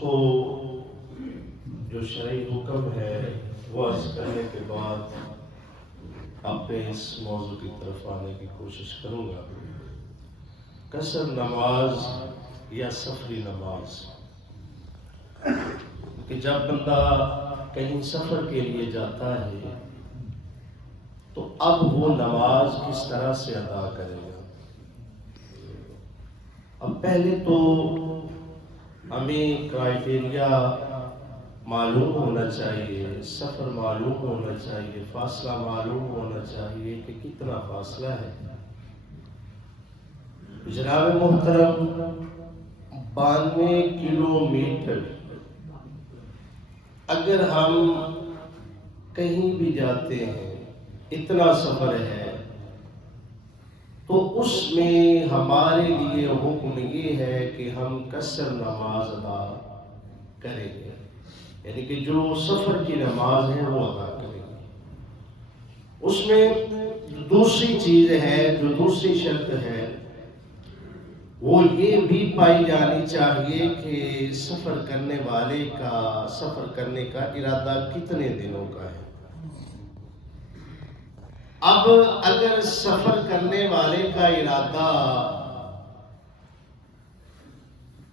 کو جو شرعی حکم ہے وہ عرض کرنے کے بعد اپنے اس موضوع کی طرف آنے کی کوشش کروں گا۔ قصر نماز یا سفری نماز، کہ جب بندہ کہیں سفر کے لیے جاتا ہے تو اب وہ نماز کس طرح سے ادا کرے گا۔ اب پہلے تو ہمیں کرائٹیریا معلوم ہونا چاہیے، سفر معلوم ہونا چاہیے، فاصلہ معلوم ہونا چاہیے کہ کتنا فاصلہ ہے۔ جناب محترم، 92 کلومیٹر اگر ہم کہیں بھی جاتے ہیں، اتنا سفر ہے، تو اس میں ہمارے لیے حکم یہ ہے کہ ہم قصر نماز ادا کریں گے، یعنی کہ جو سفر کی نماز ہے وہ ادا کریں گے۔ اس میں دوسری چیز ہے، جو دوسری شرط ہے، وہ یہ بھی پائی جانی چاہیے کہ سفر کرنے والے کا سفر کرنے کا ارادہ کتنے دنوں کا ہے۔ اب اگر سفر کرنے والے کا ارادہ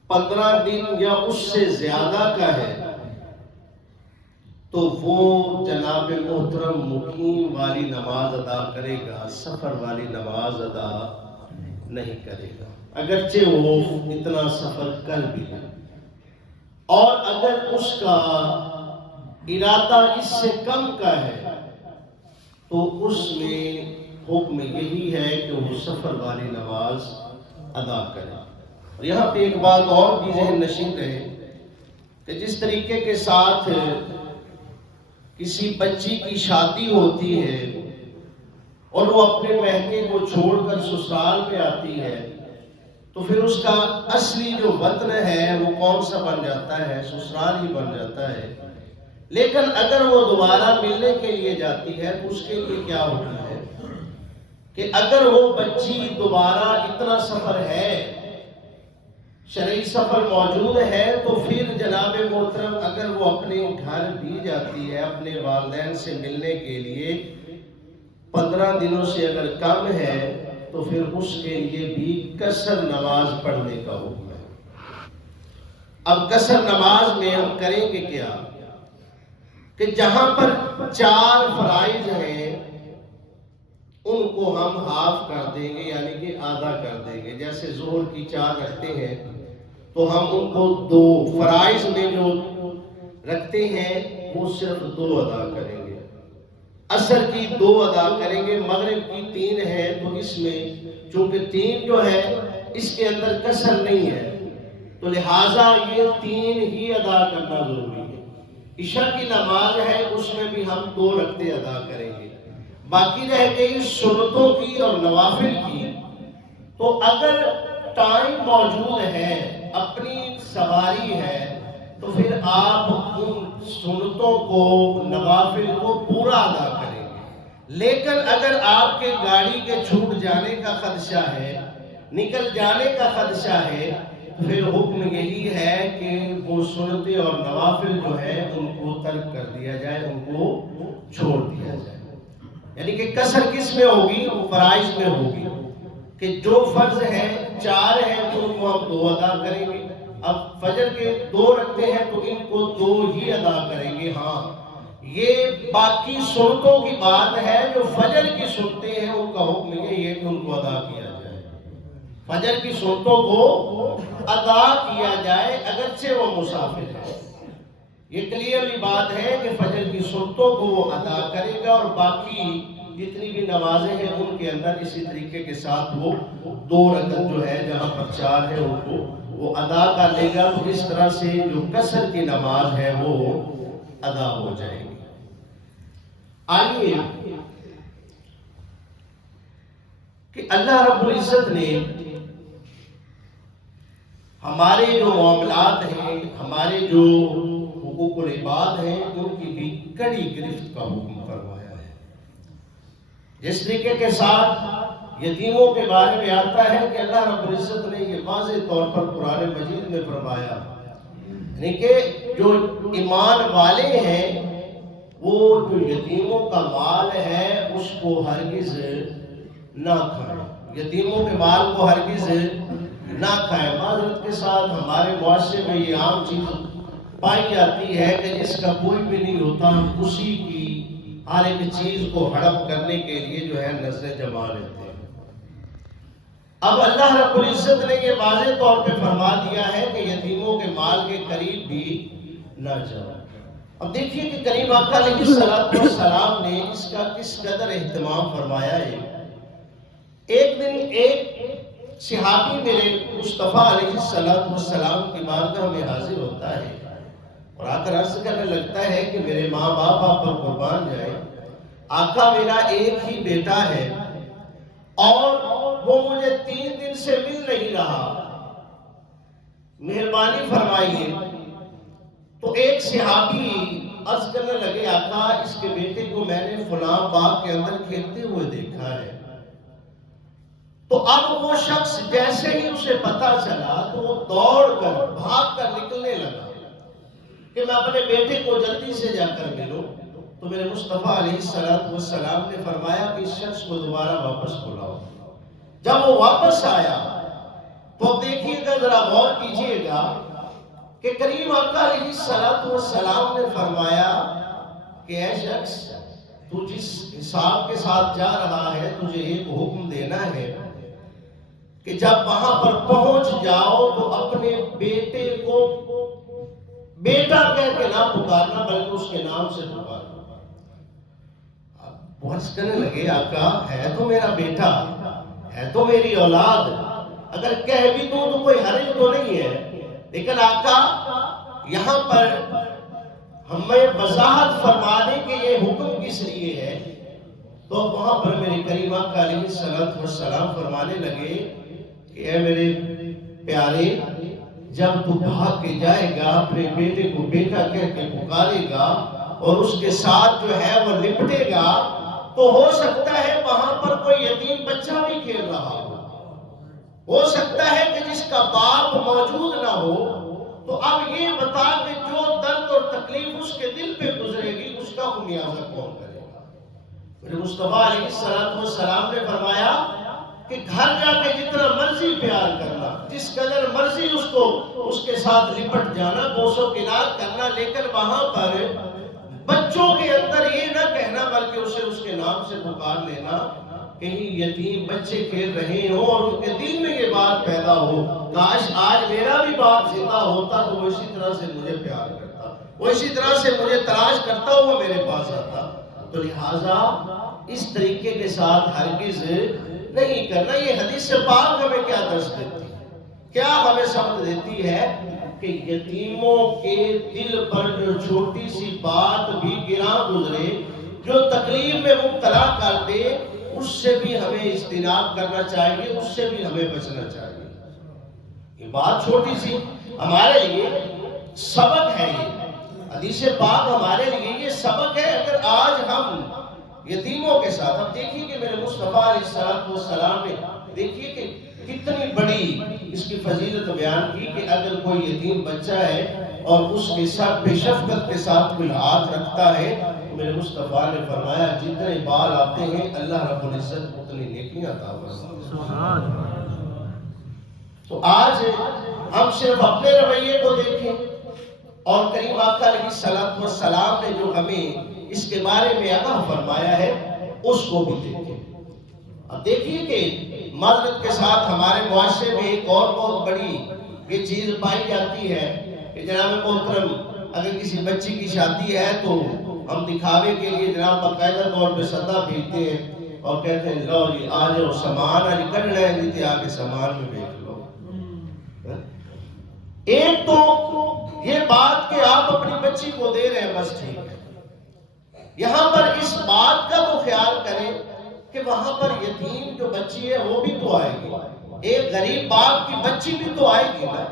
15 دن یا اس سے زیادہ کا ہے تو وہ جناب محترم مقیم والی نماز ادا کرے گا، سفر والی نماز ادا نہیں کرے گا، اگرچہ وہ اتنا سفر کر بھی لے۔ اور اگر اس کا ارادہ اس سے کم کا ہے تو اس میں حکم یہی ہے کہ وہ سفر والی نماز ادا کرے۔ اور یہاں پہ ایک بات اور بھی ذہن نشین رہے کہ جس طریقے کے ساتھ کسی بچی کی شادی ہوتی ہے اور وہ اپنے میکے کو چھوڑ کر سسرال میں آتی ہے تو پھر اس کا اصلی جو وطن ہے وہ کون سا بن جاتا ہے؟ سسرال ہی بن جاتا ہے۔ لیکن اگر وہ دوبارہ ملنے کے لیے جاتی ہے تو اس کے لیے کیا ہوتا ہے کہ اگر وہ بچی دوبارہ اتنا سفر ہے، شرعی سفر موجود ہے، تو پھر جناب محترم اگر وہ اپنے گھر بھی جاتی ہے اپنے والدین سے ملنے کے لیے، 15 دنوں سے اگر کم ہے تو پھر اس کے لیے بھی قصر نماز پڑھنے کا حکم ہے۔ اب قصر نماز میں ہم کریں گے کیا کہ جہاں پر 4 فرائض ہیں ان کو ہم ہاف کر دیں گے، یعنی کہ آدھا کر دیں گے۔ جیسے ظہر کی 4 رکھتے ہیں تو ہم ان کو 2 فرائض میں جو رکھتے ہیں وہ صرف 2 ادا کریں گے، عصر کی 2 ادا کریں گے، مغرب کی 3 ہے تو اس میں چونکہ 3 جو ہے اس کے اندر قصر نہیں ہے تو لہٰذا یہ 3 ہی ادا کرنا ضروری ہے۔ عشاء کی نماز ہے، اس میں بھی ہم 2 رکعتیں ادا کریں گے، باقی رہ گئی سنتوں کی اور نوافل کی۔ تو اگر ٹائم موجود ہے، اپنی سواری ہے، تو پھر آپ ان سنتوں کو نوافل کو پورا ادا کریں گے۔ لیکن اگر آپ کے گاڑی کے چھوٹ جانے کا خدشہ ہے، نکل جانے کا خدشہ ہے، پھر حکم یہی ہے کہ وہ سنتیں اور نوافل جو ہے ان کو ترک کر دیا جائے، ان کو چھوڑ دیا جائے۔ یعنی کہ قصر کس میں ہوگی؟ وہ فرائض میں ہوگی کہ جو فرض ہے 4 ہیں تو ان کو ہم 2 ادا کریں گے۔ اب فجر کے 2 رکھتے ہیں تو ان کو 2 ہی ادا کریں گے۔ ہاں، یہ باقی سنتوں کی بات ہے، جو فجر کی سنتیں ہیں ان کا حکم یہ ہے کہ ان کو ادا کیا جائے، فجر کی سنتوں کو ادا کیا جائے اگرچہ وہ مسافر ہے۔ یہ کلیئرلی بات ہے کہ فجر کی سنتوں کو وہ ادا کرے گا، اور باقی جتنی بھی نمازیں ہیں ان کے اندر اسی طریقے کے ساتھ وہ 2 رکعت جو ہے جہاں پر 4 ہے ان کو وہ ادا کر لے گا۔ تو اس طرح سے جو قصر کی نماز ہے وہ ادا ہو جائے گی۔ آئیے کہ اللہ رب العزت نے ہمارے جو معاملات ہیں، ہمارے جو حقوق العباد ہیں، ان کی بھی کڑی گرفت کا حکم فرمایا ہے۔ جس طریقے کے ساتھ یتیموں کے بارے میں آتا ہے کہ اللہ رب العزت نے یہ واضح طور پر قرآن مجید میں فرمایا یعنی کہ جو ایمان والے ہیں وہ جو یتیموں کا مال ہے اس کو ہرگز نہ کھائیں، یتیموں کے مال کو ہرگز نہ کھائیں۔ معذرت کے ساتھ ہمارے معاشرے میں یہ عام چیز پائی جاتی ہے کہ جس کا کوئی بھی نہیں ہوتا ہم اسی کی ہر ایک چیز کو ہڑپ کرنے کے لیے جو ہے نظریں جما لیتے ہیں۔ اب اللہ رب العزت نے یہ واضح طور پہ فرما دیا ہے کہ یتیموں کے مال کے قریب بھی نہ جاؤ۔ اب دیکھیے کہ کریم آقا علیہ السلام نے اس کا کس قدر اہتمام فرمایا ہے۔ ایک دن ایک صحابی میرے مصطفیٰ علیہ السلام کی بارگاہ میں حاضر ہوتا ہے اور آ کر عرض کرنے لگتا ہے کہ میرے ماں باپ آپ پر قربان جائیں، آقا میرا ایک ہی بیٹا ہے اور وہ مجھے 3 دن سے مل نہیں رہا، مہربانی فرمائیے۔ تو ایک صحابی عرض کرنے لگے آقا اس کے بیٹے کو میں نے فلاں باغ کے اندر کھیلتے ہوئے دیکھا ہے۔ تو اب وہ شخص جیسے ہی اسے پتا چلا تو وہ دوڑ کر بھاگ کر نکلنے لگا کہ میں اپنے بیٹے کو جلدی سے جا کر ملوں۔ تو میرے مصطفیٰ علیہ السلام نے فرمایا کہ اس شخص کو دوبارہ واپس بلاؤ۔ جب وہ واپس آیا تو دیکھیے گا، ذرا غور کیجئے گا کہ کریم آقا علیہ السلام نے فرمایا کہ اے شخص تو جس حساب کے ساتھ جا رہا ہے تجھے ایک حکم دینا ہے کہ جب وہاں پر پہنچ جاؤ تو اپنے بیٹے کو بیٹا کہہ کے نہ پکارنا بلکہ اس کے نام سے پکارنا۔ اب وہ عرض کرنے لگے آقا ہے تو میرا بیٹا، ہے تو میری اولاد، اگر کہہ بھی دوں تو کوئی حرج تو نہیں ہے، لیکن آقا یہاں پر ہمیں وضاحت فرما دیں کہ یہ حکم کس لیے ہے۔ تو وہاں پر میرے کریم آقا علیہ السلام فرمانے لگے کہ اے میرے پیارے، جب تو بھاگ کے جائے گا اپنے بیٹے کو بیٹا کہہ کے پکارے گا اور اس کے ساتھ جو ہے وہ لپٹے گا تو ہو سکتا ہے وہاں پر کوئی یتیم بچہ بھی کھیل رہا ہو سکتا ہے کہ جس کا باپ موجود نہ ہو۔ تو اب یہ بتا کہ جو درد اور تکلیف اس کے دل پہ گزرے گی اس کا خمیازہ کون کرے گا؟ میرے مصطفیٰ علیہ السلام نے فرمایا کہ گھر جا کے جتنا مرضی پیار کرنا، جس قدر مرضی اس کے ساتھ لپٹ جانا، بوسو کنار کرنا، لیکن وہاں پر بچوں کے اندر یہ نہ کہنا بلکہ اسے اس کے نام سے پکار لینا۔ کہیں یتیم بچے کھیل رہے ہوں اور ان کے دل میں یہ بات پیدا ہو کاش آج میرا بھی باپ زندہ ہوتا تو وہ اسی طرح سے مجھے پیار کرتا، وہ اسی طرح سے مجھے تلاش کرتا ہوا میرے پاس آتا۔ تو لہٰذا اس طریقے کے ساتھ ہرگز نہیں کرنا۔ یہ حدیث پاک ہمیں کیا درس دیتی ہے، کیا ہمیں سبق دیتی ہے کہ یتیموں کے دل پر جو چھوٹی سی بات بھی گراں گزرے، جو تکلیف میں مبتلا کر دے، اس سے بھی ہمیں اجتناب کرنا چاہیے، اس سے بھی ہمیں بچنا چاہیے۔ یہ بات چھوٹی سی ہمارے لیے سبق ہے، یہ حدیث پاک ہمارے لیے یہ سبق ہے۔ اگر آج ہم یتیموں کے ساتھ، اب دیکھیے کہ میرے مصطفیٰ علیہ السلام نے دیکھیے کہ کتنی بڑی اس کی فضیلت بیان کی کہ اگر کوئی یتیم بچہ ہے اور اس کے سر پہ شفقت کے ساتھ کوئی ہاتھ رکھتا ہے تو میرے مصطفیٰ نے فرمایا جتنے بال آتے ہیں اللہ رب العزت اتنی نیکیاں عطا فرماتا ہے۔ تو آج ہم صرف اپنے رویے کو دیکھیں اور کریم آقا علیہ السلام نے جو ہمیں اس کے بارے میں آگاہ فرمایا ہے اس کو بھی دیکھیں۔ اب دیکھیے کہ معذرت کے ساتھ ہمارے معاشرے میں ایک اور بہت بڑی یہ چیز پائی جاتی ہے کہ جناب محترم اگر کسی بچی کی شادی ہے تو ہم دکھاوے کے لیے جناب باقاعدہ طور پہ صدا بھیجتے ہیں اور کہتے ہیں لو جی آ جاؤ سامان آج کر رہے ہیں جیتے آ کے سامان میں بیٹھ لو۔ ایک تو یہ بات کہ آپ اپنی بچی کو دے رہے ہیں بس ٹھیک ہے، یہاں پر اس بات کا تو خیال کریں کہ وہاں پر یتیم جو بچی ہے وہ بھی تو آئے گی، ایک غریب باپ کی بچی بھی تو آئے گی نا۔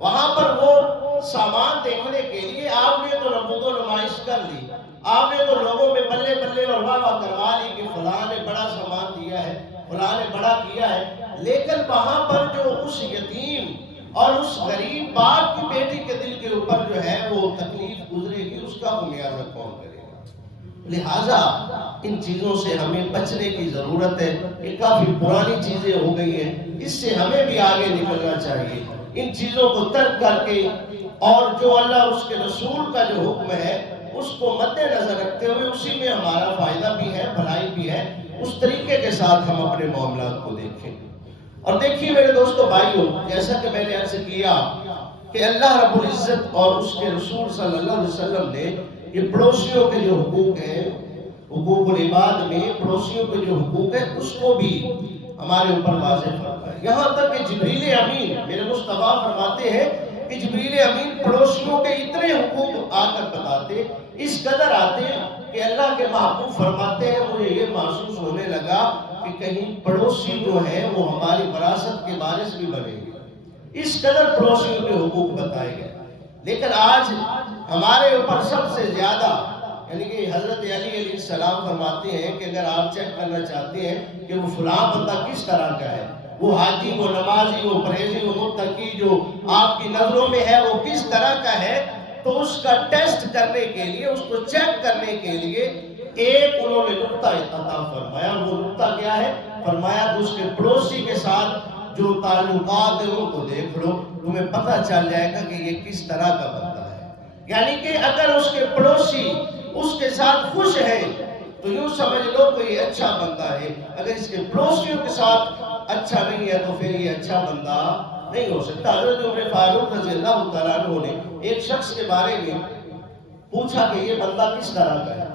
وہاں پر وہ سامان دیکھنے کے لیے آپ نے تو نمود و نمائش کر لی، آپ نے تو لوگوں میں بلے بلے اور واہ واہ کروا لی کہ فلاں نے بڑا سامان دیا ہے، فلاں نے بڑا کیا ہے، لیکن وہاں پر جو اس یتیم اور اس غریب باپ کی بیٹی کے دل کے اوپر جو ہے وہ تکلیف گزرے گی، اس کا خمیازہ کون کرے گا؟ لہٰذا ان چیزوں سے ہمیں بچنے کی ضرورت ہے۔ یہ کافی پرانی چیزیں ہو گئی ہیں، اس سے ہمیں بھی آگے نکلنا چاہیے، ان چیزوں کو ترک کر کے اور جو اللہ اور اس کے رسول کا جو حکم ہے اس کو مد نظر رکھتے ہوئے اسی میں ہمارا فائدہ بھی ہے، بھلائی بھی ہے، اس طریقے کے ساتھ ہم اپنے معاملات کو دیکھیں۔ اور دیکھیے میرے دوستو بھائیوں، جیسا کہ میں نے عرض کیا کہ اللہ رب العزت اور اس کے رسول صلی اللہ علیہ وسلم نے یہ پڑوسیوں کے جو حقوق ہیں، حقوق العباد میں پڑوسیوں کے جو حقوق ہیں اس کو بھی ہمارے اوپر واضح فرمایا۔ یہاں تک کہ جبریل امین میرے مصطفیٰ فرماتے ہیں کہ جبریل امین پڑوسیوں کے اتنے حقوق آ کر بتاتے، اس قدر آتے کہ اللہ کے محبوب فرماتے ہیں مجھے یہ محسوس ہونے لگا کہ کہیں پڑوسی جو ہے وہ ہماری وراثت کے وارث بھی بنے گے، اس قدر پڑوسیوں کے حقوق بتائے گئے۔ لیکن آج ہمارے اوپر سب سے زیادہ یعنی کہ حضرت علی علیہ السلام فرماتے ہیں کہ اگر آپ چیک کرنا چاہتے ہیں کہ وہ فلاں بندہ کس طرح کا ہے، وہ حاجی، وہ نمازی، وہ پرہیزی، وہ متقی، جو آپ کی نظروں میں ہے وہ کس طرح کا ہے، تو اس کا ٹیسٹ کرنے کے لیے، اس کو چیک کرنے کے لیے ایک انہوں نے نقطہ عطا فرمایا۔ وہ نقطہ کیا ہے؟ فرمایا کہ اس کے پڑوسی کے ساتھ جو تعلقات ہیں ان کو دیکھ لو، تمہیں پتہ چل جائے گا کہ یہ کس طرح کا بندہ ہے۔ یعنی کہ اگر اس کے پڑوسی اس کے ساتھ خوش ہے تو یوں سمجھ لو کہ یہ اچھا بندہ ہے، اگر اس کے پڑوسیوں کے ساتھ اچھا نہیں ہے تو پھر یہ اچھا بندہ نہیں ہو سکتا۔ حضرت عمر فاروق رضی اللہ تعالیٰ عنہ نے ایک شخص کے بارے میں پوچھا کہ یہ بندہ کس طرح کا ہے۔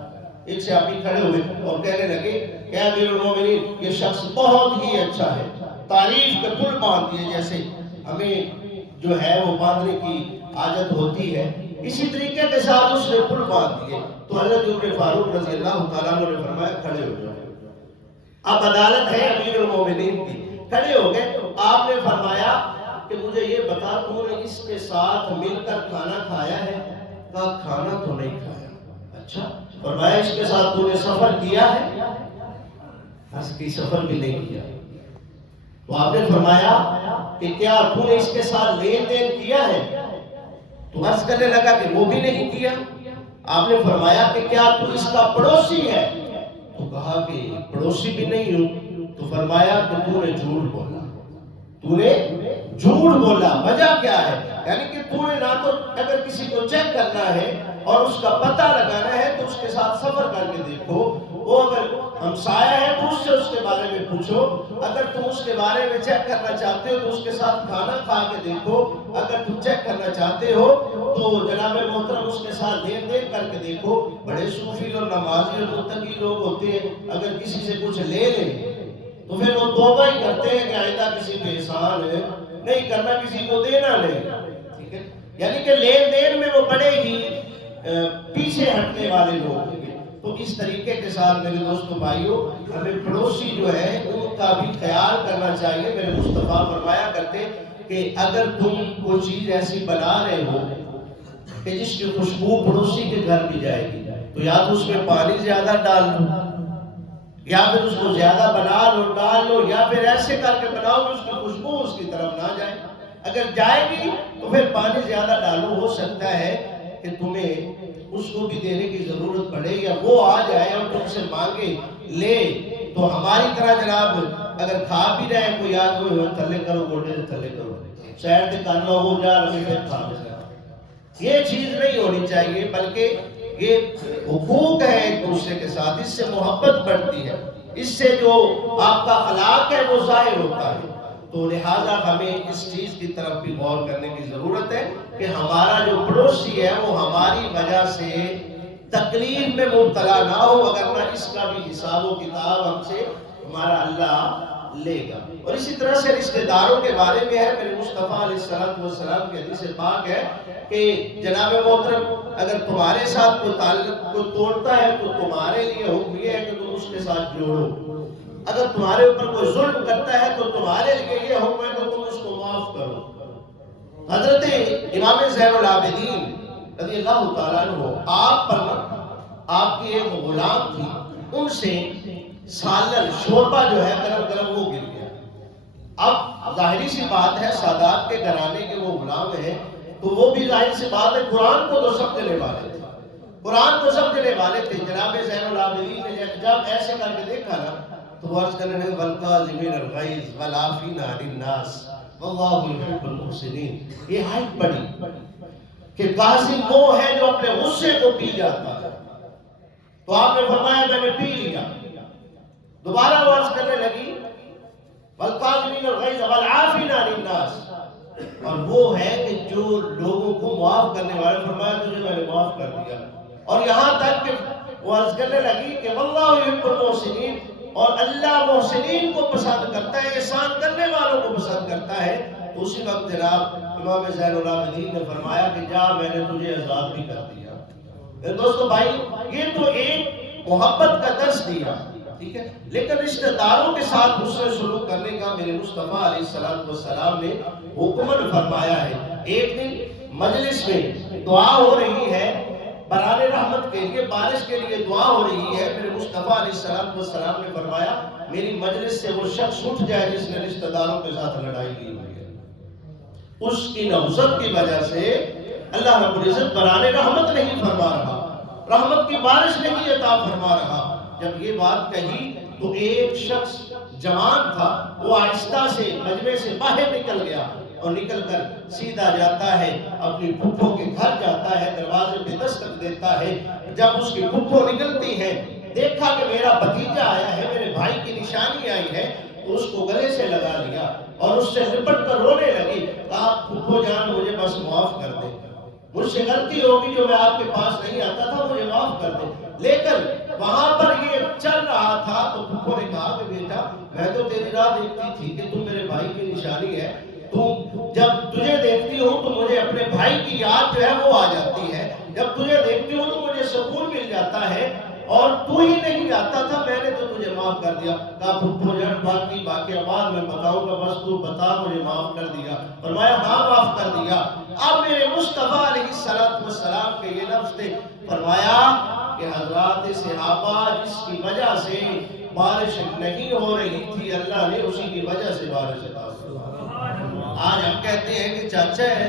ایک صحابی کھڑے ہوئے اور کہنے لگے کہ امیر المومنین یہ شخص بہت ہی اچھا ہے، تعریف کے پل باندھ دیے جیسے ہمیں جو ہے وہ باندھنے کی عادت ہوتی ہے، اسی طریقے کے ساتھ اس نے پل باندھ دیے۔ تو حضرت عمر فاروق رضی اللہ تعالیٰ عنہ نے فرمایا کھڑے ہو جاؤ، اب عدالت ہے امیر المومنین کی۔ کھڑے ہو گئے، آپ نے فرمایا کہ مجھے یہ بتا تو نے اس کے ساتھ مل کر کھانا کھایا ہے؟ کہا کھانا تو نہیں کھایا۔ اچھا، فرمایا اس کے ساتھ تو نے سفر کیا ہے؟ اس کی سفر بھی نہیں کیا۔ تو آپ نے فرمایا کہ کیا تو نے اس کے ساتھ لین دین کیا ہے؟ تو عرض کرنے لگا کہ وہ بھی نہیں کیا۔ آپ نے فرمایا کہ کیا تو اس کا پڑوسی ہے؟ تو کہا کہ پڑوسی بھی نہیں ہوں۔ تو فرمایا کہ تو نے جھوٹ بولا، تو نے جھوٹ بولا۔ وجہ کیا ہے؟ یعنی کہ تو نے نہ تو اگر کسی کو چیک کرنا ہے اور اس کا پتہ لگانا ہے تو اس کے ساتھ سفر کر کے دیکھو، وہ اگر ہمسایہ ہے تو اس سے اس کے بارے میں پوچھو، اگر تم اس کے بارے میں چیک کرنا چاہتے ہو تو اس کے ساتھ کھانا کھا کے دیکھو، اگر تم چیک کرنا چاہتے ہو تو جناب محترم اس کے ساتھ لین دین کر کے دیکھو۔ بڑے صوفی اور نمازی اور متقی لوگ ہوتے ہیں، اگر کسی سے کچھ لے لیں تو پھر وہ توبہ ہی کرتے ہیں کہ آئندہ کسی پہ احسان نہیں کرنا، کسی کو دینا نہیں، ٹھیک ہے؟ یعنی کہ لین دین میں وہ بڑے ہی پیچھے ہٹنے والے لوگ ہیں۔ تو اس طریقے کے ساتھ میرے دوستوں بھائیوں ہمیں پڑوسی جو ہے ان کا بھی خیال کرنا چاہیے۔ میرے مصطفیٰ فرمایا کرتے کہ اگر تم کوئی چیز ایسی بنا رہے ہو کہ جس کی خوشبو پڑوسی کے گھر بھی جائے گی تو یا تو اس میں پانی زیادہ ڈال لو، یا پھر اس کو زیادہ بنا لو، ڈال لو، یا پھر ایسے کر کے بناؤ کہ اس کی خوشبو اس کی طرف نہ جائے۔ اگر جائے گی تو پھر پانی زیادہ ڈالو، ہو سکتا ہے کہ تمہیں اس کو بھی دینے کی ضرورت پڑے یا وہ آ جائے اور تم سے مانگے لے، تو ہماری طرح جناب اگر کھا بھی رہے کوئی آج کوئی تھلے کرو گوٹے سے تھلے کرو شہر سے کر لو وہ جا رہے پھر کھا لے، یہ چیز نہیں ہونی چاہیے، بلکہ یہ حقوق ہے ایک دوسرے کے ساتھ، اس سے محبت بڑھتی ہے، اس سے جو آپ کا اخلاق ہے وہ ظاہر ہوتا ہے۔ تو لہٰذا ہمیں اس چیز کی طرف بھی غور کرنے کی ضرورت ہے کہ ہمارا جو پڑوسی ہے وہ ہماری وجہ سے تکلیف میں مبتلا نہ ہو، وگرنہ اس کا بھی حساب و کتاب ہم سے ہمارا اللہ لے گا۔ اور اسی طرح سے رشتہ داروں کے بارے میں ہے، میرے مصطفیٰ علیہ السلام کی حدیث پاک ہے کہ جناب محترم اگر تمہارے ساتھ کوئی تعلق کو توڑتا ہے تو تمہارے لیے حکم یہ ہے کہ تم اس کے ساتھ جوڑو، اگر تمہارے اوپر کوئی ظلم کرتا ہے تو تمہارے لیے یہ حکم ہے کہ تم اس کو معاف کرو۔ حضرت امام زین العابدین رضی اللہ تعالیٰ عنہ آپ پر آپ کی ایک غلام تھی، ان سے سالن شوربہ جو ہے گرم گرم وہ گر گیا۔ اب ظاہری سی بات ہے سادات کے گھرانے کے وہ غلام ہیں، تو وہ بھی ظاہر سی بات ہے قرآن کو تو سمجھنے والے تھے، قرآن کو سمجھنے والے تھے۔ جناب زین العابدین نے جب ایسے کر کے دیکھا نا تو وہ عرض کرنے لگے والکاظمین الغیظ والعافین عن الناس واللہ یحب المحسنین۔ یہ آیت پڑھی کہ قاظم وہ ہے جو اپنے غصے کو پی جاتا ہے، تو آپ نے فرمایا میں نے پی لیا۔ دوبارہ وہ عرض کرنے لگی والقاظمین الغیظ والعافین عن الناس، اور وہ ہے کہ جو لوگوں کو معاف کرنے والے، فرمایا تجھے میں نے معاف کر دیا۔ اور یہاں تک کہ وہ عرض کرنے لگی کہ واللہ یحب المحسنین، اور اللہ محسنین کو پسند کرتا ہے، احسان کرنے والوں کو پسند کرتا ہے۔ تو اسی وقت جناب امام زین العابدین نے فرمایا کہ جا میں نے تجھے آزاد بھی کر دیا۔ میرے دوستو بھائی، یہ تو ایک محبت کا درس دیا، ٹھیک ہے، لیکن رشتہ داروں کے ساتھ حسن سلوک کرنے کا میرے مصطفیٰ علیہ السلام نے حکم فرمایا ہے۔ ایک دن مجلس میں دعا ہو رہی ہے بران رحمت کے لیے، بارش کے لیے دعا ہو رہی ہے، میرے مصطفیٰ علیہ السلام نے فرمایا میری مجلس سے وہ شخص اٹھ جائے جس نے رشتہ داروں کے ساتھ لڑائی کی ہوئی ہے۔ اس کی نوزت کی وجہ سے اللہ رب العزت بران رحمت نہیں فرما رہا، رحمت کی بارش نہیں عطا فرما رہا۔ جب یہ بات کہی تو ایک شخص جوان تھا، وہ آہستہ سے مجمع سے باہر نکل گیا اور نکل کر سیدھا جاتا ہے اپنی پھپھو کے گھر جاتا ہے، دروازے پہ دستک دیتا ہے۔ جب اس کی پھپھو نکلتی ہے، دیکھا کہ میرا بھتیجا آیا ہے، میرے بھائی کی نشانی آئی ہے، تو اس کو گلے سے لگا لیا اور اس سے لپٹ کر رونے لگی، کہا پھپھو جان مجھے بس معاف کر دے، مجھ سے غلطی ہوگی جو میں آپ کے پاس نہیں آتا تھا، مجھے معاف کر دے۔ لیکن وہاں پر یہ چل رہا تھا تو پھپھو نے کہا کہ بیٹا میں تو تیری راہ دیکھتی تھی کہ تم میرے بھائی کی نشانی ہے، جب تجھے دیکھتی ہوں تو مجھے اپنے بھائی کی یاد جو ہے وہ آ جاتی ہے، جب تجھے دیکھتی ہوں تو مجھے سکون مل جاتا ہے، اور تو ہی نہیں آتا تھا، میں نے تو تجھے معاف کر دیا۔ کہا پھپھو جان باقی بعد میں بتاؤں گا، بس تو بتا مجھے معاف کر دیا۔ فرمایا ہاں معاف کر دیا۔ اب میرے مصطفیٰ علیہ السلام کے یہ لفظ تھے، فرمایا کہ حضرات صحابہ جس کی وجہ سے بارش نہیں ہو رہی تھی، اللہ نے اسی کی وجہ سے بارش عطا فرمائی۔ آج ہم کہتے ہیں کہ چاچا ہے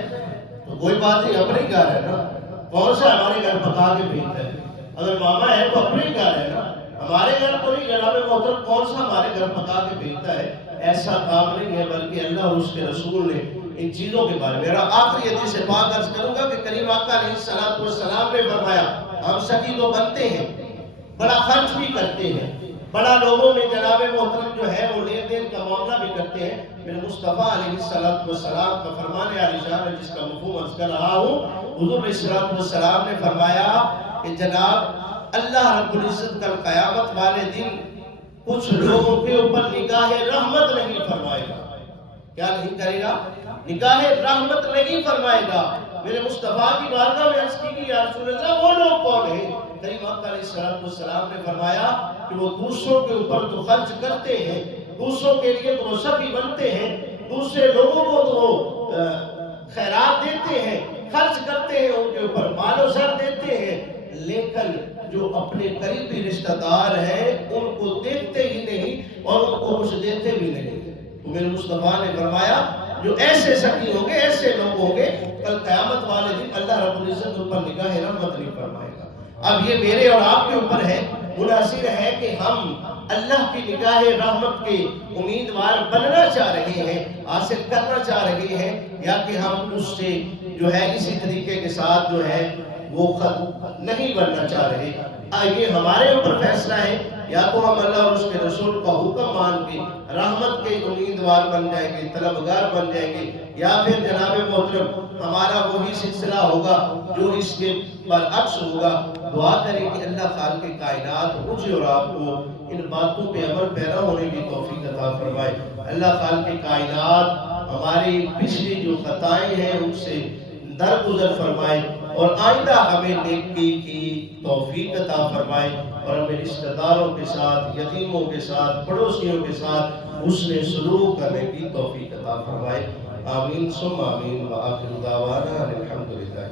تو کوئی بات نہیں، اپنے ہی گھر ہے نا، کون سا ہمارے گھر پکا کے بھیجتا ہے، اگر ماما ہے تو اپنے ہی گھر ہے نا، ہمارے گھر تو نہیں، جناب محترم کون سا ہمارے گھر پکا کے بھیجتا ہے، ایسا کام نہیں ہے، بلکہ اللہ اور اس کے رسول نے ان چیزوں کے بارے میں۔ میرا آخری حدیث پاک عرض کروں گا کہ کریم آقا علیہ السلام نے فرمایا ہم سخی تو بنتے ہیں، بڑا خرچ بھی کرتے ہیں، بڑا لوگوں میں جناب محترم جو ہے وہ لین دین کا معاملہ بھی کرتے ہیں۔ میرے مصطفیٰ علیہ السلام کا فرمان عالی شان ہے جس کا مفہوم عرض کر رہا ہوں۔ حضور علیہ السلام نے فرمایا کہ جناب اللہ رب العزت کل قیامت والے دن کچھ لوگوں کے اوپر نگاہ رحمت نہیں فرمائے گا۔ کیا نہیں کرے گا؟ نگاہ رحمت نہیں فرمائے گا۔ میرے مصطفیٰ کی بارگاہ میں عرض کی کہ یا رسول اللہ وہ لوگ کون ہیں؟ کریم آقا علیہ السلام نے فرمایا کہ وہ دوسروں کے اوپر تو خرچ کرتے ہیں، دوسروں کے لیے تو وہ سخی بنتے ہیں، دوسرے لوگوں کو تو خیرات دیتے ہیں، خرچ کرتے ہیں، ان کے اوپر مال و زر دیتے ہیں، لیکن جو اپنے قریبی رشتہ دار ہیں ان کو دیکھتے ہی نہیں اور ان کو کچھ دیتے بھی نہیں۔ تو میرے مصطفیٰ نے فرمایا جو ایسے سخی ہوں گے، ایسے لوگ ہوں گے، کل قیامت والے دن اللہ رب العزت ان پر نگاہ رحمت نہیں فرمائے گا۔ اب یہ میرے اور آپ کے اوپر ہے، منحصر ہے کہ ہم اللہ کی نگاہ رحمت کے امیدوار بننا چاہ رہے ہیں، حاصل کرنا چاہ رہے ہیں، یا کہ ہم اس سے جو ہے اسی طریقے کے ساتھ جو ہے وہ نہیں بننا چاہ رہے۔ یہ ہمارے اوپر فیصلہ ہے، یا تو ہم اللہ اور اس کے رسول کا حکم مان کے رحمت کے امیدوار بن جائیں گے، طلبگار بن جائیں گے، یا پھر جناب محترم ہمارا وہی سلسلہ ہوگا جو اس کے برعکس ہوگا۔ دعا کریں کہ اللہ خالق کائنات مجھے اور آپ کو ان باتوں پہ عمل پیرا ہونے کی توفیق عطا فرمائے۔ اللہ خالق کائنات ہماری پچھلی جو خطائیں ہیں ان سے درگزر فرمائے، اور آئندہ ہمیں نیکی کی توفیق عطا فرمائے، اور ہمیں رشتہ داروں کے ساتھ، یتیموں کے ساتھ، پڑوسیوں کے ساتھ حسن سلوک کرنے کی توفیق عطا فرمائے۔ آمین ثم آمین، وآخر دعوانا الحمدللہ۔